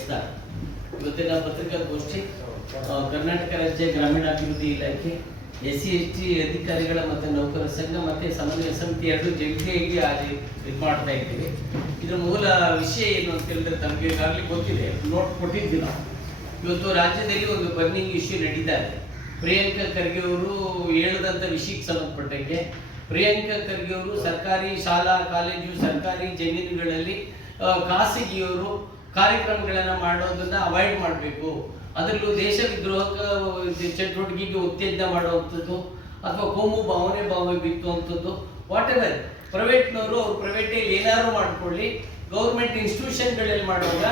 ನಮಸ್ಕಾರ ಇವತ್ತಿನ ಪತ್ರಿಕಾಗೋಷ್ಠಿ ಕರ್ನಾಟಕ ರಾಜ್ಯ ಗ್ರಾಮೀಣಾಭಿವೃದ್ಧಿ ಇಲಾಖೆ ಎಸ್ ಸಿ ಎಸ್ ಟಿ ಅಧಿಕಾರಿಗಳ ಮತ್ತು ನೌಕರ ಸಂಘ ಮತ್ತು ಸಮನ್ವಯ ಸಮಿತಿ ಎರಡು ಜಂಟಿಯಾಗಿ ಆಗಿ ಇದು ಮಾಡ್ತಾ ಇದ್ದೀವಿ. ಇದರ ಮೂಲ ವಿಷಯ ಏನು ಅಂತ ಹೇಳಿದ್ರೆ ತಮಗೆ ಈಗಾಗಲೇ ಗೊತ್ತಿದೆ. ನೋಟ್ ಕೊಟ್ಟಿದ್ದಿಲ್ಲ ಇವತ್ತು ರಾಜ್ಯದಲ್ಲಿ ಒಂದು ಬರ್ನಿಂಗ್ ಇಶ್ಯೂ ನಡೀತಾ ಇದೆ. ಪ್ರಿಯಾಂಕಾ ಖರ್ಗೆ ಅವರು ಹೇಳಿದಂಥ ವಿಷಯಕ್ಕೆ ಸಂಬಂಧಪಟ್ಟಂಗೆ, ಪ್ರಿಯಾಂಕಾ ಖರ್ಗೆ ಅವರು ಸರ್ಕಾರಿ ಶಾಲಾ, ಕಾಲೇಜು, ಸರ್ಕಾರಿ ಜಮೀನುಗಳಲ್ಲಿ ಖಾಸಗಿಯವರು ಕಾರ್ಯಕ್ರಮಗಳನ್ನು ಮಾಡೋದನ್ನ ಅವಾಯ್ಡ್ ಮಾಡಬೇಕು. ಅದರಲ್ಲೂ ದೇಶ ವಿದ್ರೋಹ ಚಟುವಟಿಕೆಗೆ ಉತ್ತೇಜನ ಮಾಡುವಂಥದ್ದು ಅಥವಾ ಕೋಮು ಭಾವನೆ ಭಾವ ಬಿತ್ತುವಂಥದ್ದು ವಾಟ್ ಎವರ್ ಪ್ರೈವೇಟ್ನವರು ಅವ್ರು ಪ್ರೈವೇಟಲ್ಲಿ ಏನಾದ್ರು ಮಾಡ್ಕೊಳ್ಳಿ. ಗೌರ್ಮೆಂಟ್ ಇನ್ಸ್ಟಿಟ್ಯೂಷನ್ಗಳಲ್ಲಿ ಮಾಡುವಾಗ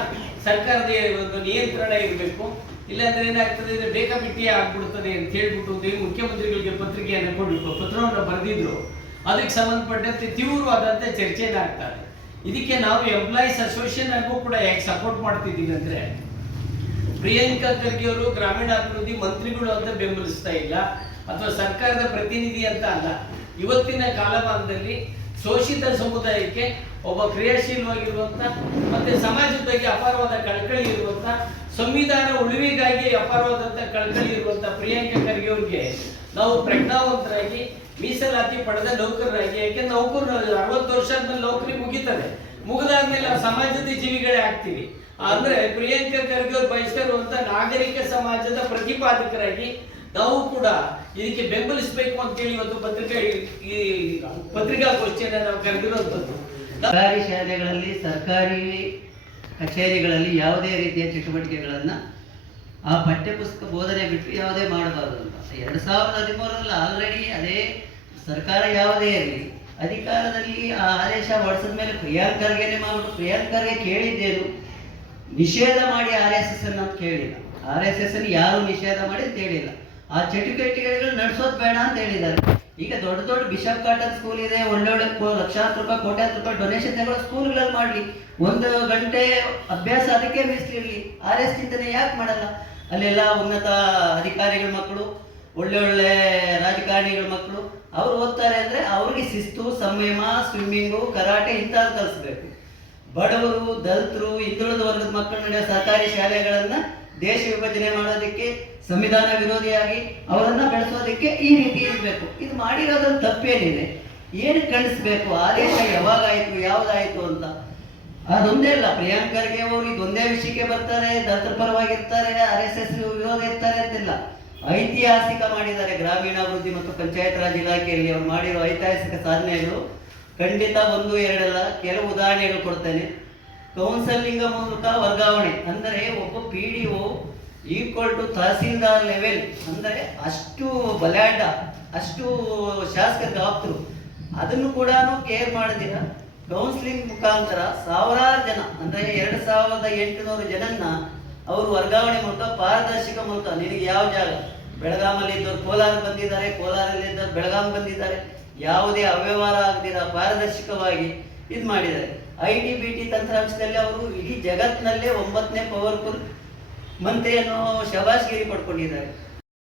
ಸರ್ಕಾರದ ಒಂದು ನಿಯಂತ್ರಣ ಇರಬೇಕು. ಇಲ್ಲಾಂದ್ರೆ ಏನಾಗ್ತದೆ, ಇದು ಬೇಕಾಬಿಟ್ಟಿ ಆಗ್ಬಿಡ್ತದೆ ಅಂತ ಹೇಳ್ಬಿಟ್ಟು ಮುಖ್ಯಮಂತ್ರಿಗಳಿಗೆ ಪತ್ರಿಕೆಯನ್ನು ಕೊಡಬೇಕು. ಪತ್ರವನ್ನು ಬರೆದಿದ್ರು. ಅದಕ್ಕೆ ಸಂಬಂಧಪಟ್ಟಂತೆ ತೀವ್ರವಾದಂಥ ಚರ್ಚೆನ ಆಗ್ತಾರೆ ಇದಕ್ಕೆ ನಾವು ಎಂಪ್ಲಾಯೀಸ್ ಅಸೋಸಿಯೇಷನ್ ಆಗೂ ಕೂಡ ಯಾಕೆ ಸಪೋರ್ಟ್ ಮಾಡ್ತಿದ್ದೀವಿ ಅಂದ್ರೆ, ಪ್ರಿಯಾಂಕಾ ಖರ್ಗೆ ಅವರು ಗ್ರಾಮೀಣಾಭಿವೃದ್ಧಿ ಮಂತ್ರಿಗಳು ಅಂತ ಬೆಂಬಲಿಸ್ತಾ ಇಲ್ಲ, ಅಥವಾ ಸರ್ಕಾರದ ಪ್ರತಿನಿಧಿ ಅಂತ ಅಲ್ಲ. ಇವತ್ತಿನ ಕಾಲಮಾನದಲ್ಲಿ ಶೋಷಿತ ಸಮುದಾಯಕ್ಕೆ ಒಬ್ಬ ಕ್ರಿಯಾಶೀಲವಾಗಿರುವಂತ, ಮತ್ತೆ ಸಮಾಜದ ಬಗ್ಗೆ ಅಪಾರವಾದ ಕಳಕಳಿ ಇರುವಂತ, ಸಂವಿಧಾನ ಉಳಿವಿಗಾಗಿ ಅಪಾರವಾದಂತ ಕಳಕಳಿ ಇರುವಂತ ಪ್ರಿಯಾಂಕಾ ಖರ್ಗೆ ಅವ್ರಿಗೆ ನಾವು ಪ್ರಜ್ಞಾವಂತರಾಗಿ ಮೀಸಲಾತಿ ಪಡೆದ ನೌಕರರಾಗಿ, ಯಾಕೆ ನೌಕರರು ಅರವತ್ತು ವರ್ಷ ಆದ್ಮೇಲೆ ನೌಕರಿ ಮುಗಿತದೆ. ಮುಗಿದಾದ್ಮೇಲೆ ಸಮಾಜದ ಜೀವಿಗಳೇ ಆಗ್ತೀವಿ. ಅಂದ್ರೆ ಪ್ರಿಯಾಂಕಾ ಖರ್ಗೆ ಅವರು ಇರುವಂತ ನಾಗರಿಕ ಸಮಾಜದ ಪ್ರತಿಪಾದಕರಾಗಿ ನಾವು ಕೂಡ ಇದಕ್ಕೆ ಬೆಂಬಲಿಸಬೇಕು ಅಂತೇಳಿ ಒಂದು ಪತ್ರಿಕೆ ಈ ಪತ್ರಿಕಾಗೋಷ್ಠಿಯನ್ನ ನಾವು ಕರೆದಿರುವಂತದ್ದು ಸರ್ಕಾರಿ ಶಾಲೆಗಳಲ್ಲಿ, ಸರ್ಕಾರಿ ಕಚೇರಿಗಳಲ್ಲಿ ಯಾವುದೇ ರೀತಿಯ ಚಟುವಟಿಕೆಗಳನ್ನು ಆ ಪಠ್ಯಪುಸ್ತಕ ಬೋಧನೆ ಬಿಟ್ಟು ಯಾವುದೇ ಮಾಡಬಾರದು ಅಂತ ಎರಡು ಸಾವಿರದ ಹದಿಮೂರರಲ್ಲಿ ಆಲ್ರೆಡಿ ಅದೇ ಸರ್ಕಾರ ಯಾವುದೇ ಇರಲಿ, ಅಧಿಕಾರದಲ್ಲಿ ಆ ಆದೇಶ ಹೊರಡಿಸಿದ ಮೇಲೆ ಪ್ರಿಯಾಂಕ್ ಖರ್ಗೆನೆ ಮಾಡ್ಬಿಟ್ಟು ಪ್ರಿಯಾಂಕ್ ಖರ್ಗೆ ಕೇಳಿದ್ದೇನು, ನಿಷೇಧ ಮಾಡಿ ಆರ್ ಎಸ್ ಎಸ್ ಅನ್ನ ಅಂತ ಕೇಳಿಲ್ಲ. ಆರ್ ಎಸ್ ಎಸ್ ಅನ್ನು ಯಾರು ನಿಷೇಧ ಮಾಡಿ ಅಂತ ಹೇಳಿಲ್ಲ. ಆ ಚಟುವಟಿಕೆಗಳು ನಡೆಸೋದು ಬೇಡ ಅಂತ ಹೇಳಿದ್ದಾರೆ. ಈಗ ದೊಡ್ಡ ದೊಡ್ಡ ಬಿಷಪ್ ಕಾಟನ್ ಸ್ಕೂಲ್ ಇದೆ ಒಳ್ಳೊಳ್ಳೆ ಲಕ್ಷಾಂತರ ರೂಪಾಯಿ, ಕೋಟ್ಯಾಂತರ ರೂಪಾಯಿ ಡೊನೇಷನ್ ತಗೊಳ್ಳೋ ಸ್ಕೂಲ್ಗಳಲ್ಲಿ ಮಾಡಲಿ. ಒಂದು ಗಂಟೆ ಅಭ್ಯಾಸ ಅದಕ್ಕೆ ಮೀಸಲಿರಲಿ ಆರ್ ಎಸ್ ಚಿಂತನೆ ಯಾಕೆ ಮಾಡಲ್ಲ? ಅಲ್ಲೆಲ್ಲ ಉನ್ನತ ಅಧಿಕಾರಿಗಳ ಮಕ್ಕಳು ಒಳ್ಳೆ ಒಳ್ಳೆ ರಾಜಕಾರಣಿಗಳ ಮಕ್ಕಳು, ಅವ್ರು ಓದ್ತಾರೆ ಅಂದ್ರೆ ಅವ್ರಿಗೆ ಶಿಸ್ತು, ಸಂಯಮ ಸ್ವಿಮ್ಮಿಂಗು ಕರಾಟೆ ಇಂಥದ್ದು ಕಲಿಸ್ಬೇಕು. ಬಡವರು, ದಲಿತರು, ಹಿಂದುಳಿದ ವರ್ಗದ ಮಕ್ಕಳು ನಡೆಯೋ ಸರ್ಕಾರಿ ಶಾಲೆಗಳನ್ನ ದೇಶ ವಿಭಜನೆ ಮಾಡೋದಕ್ಕೆ, ಸಂವಿಧಾನ ವಿರೋಧಿಯಾಗಿ ಅವರನ್ನ ಬೆಳೆಸೋದಕ್ಕೆ ಈ ರೀತಿ ಇರಬೇಕು. ಇದು ತಪ್ಪೇನಿದೆ? ಏನು ಕಳಿಸ್ಬೇಕು ಆದೇಶ ಯಾವಾಗಾಯ್ತು, ಯಾವ್ದಾಯ್ತು ಅಂತ. ಅದೊಂದೇ ಅಲ್ಲ, ಪ್ರಿಯಾಂಕ್ ಖರ್ಗೆ ಅವರು ಇದೊಂದೇ ವಿಷಯಕ್ಕೆ ಬರ್ತಾರೆ ದತ್ತ ಪರವಾಗಿರ್ತಾರೆ, ಆರ್ ಎಸ್ ಎಸ್ ವಿರೋಧ ಇರ್ತಾರೆ ಅಂತಿಲ್ಲ. ಐತಿಹಾಸಿಕ ಮಾಡಿದ್ದಾರೆ ಗ್ರಾಮೀಣಾಭಿವೃದ್ಧಿ ಮತ್ತು ಪಂಚಾಯತ್ ರಾಜ್ ಇಲಾಖೆಯಲ್ಲಿ ಅವರು ಮಾಡಿರೋ ಐತಿಹಾಸಿಕ ಸಾಧನೆಗಳು. ಖಂಡಿತ ಒಂದು, ಎರಡಲ್ಲ, ಕೆಲವು ಉದಾಹರಣೆಗಳು ಕೊಡ್ತೇನೆ. ಕೌನ್ಸಲಿಂಗ್ ಮೂಲಕ ವರ್ಗಾವಣೆ, ಅಂದರೆ ಒಬ್ಬ P D equal to tahsildar level ಅಂದರೆ ಅಷ್ಟು ಬಲಾಢ್ಯ, ಅಷ್ಟು ಶಾಸಕರ ಆಪ್ತರು. ಅದನ್ನು ಕೂಡ ಕೇರ್ ಮಾಡಿದೀರ. ಕೌನ್ಸಿಲಿಂಗ್ ಮುಖಾಂತರ ಸಾವಿರಾರು ಜನ, ಅಂದರೆ ಎರಡು ಸಾವಿರದ ಎಂಟುನೂರು ಜನನ್ನ ಅವರು ವರ್ಗಾವಣೆ ಮೂಲಕ ಪಾರದರ್ಶಕ ಮೂಲಕ ನಿನಗೆ ಯಾವ ಜಾಗ? ಬೆಳಗಾಮಲ್ಲಿ ಇದ್ದವರು ಕೋಲಾರ ಬಂದಿದ್ದಾರೆ ಇದ್ದ ಬೆಳಗಾಂ ಬಂದಿದ್ದಾರೆ. ಯಾವುದೇ ಅವ್ಯವಹಾರ ಆಗದಿರ, ಪಾರದರ್ಶಕವಾಗಿ ಇದು ಮಾಡಿದ್ದಾರೆ. ಐ ಟಿ ಬಿ ಟಿ ತಂತ್ರಾಂಶದಲ್ಲಿ ಅವರು ಇಡೀ ಜಗತ್ತಿನಲ್ಲೇ ಒಂಬತ್ತನೇ ಪವರ್ಫುಲ್ ಮಂತ್ರಿಯನ್ನು ಶಬಾಷ್ಗಿರಿ ಪಡ್ಕೊಂಡಿದ್ದಾರೆ.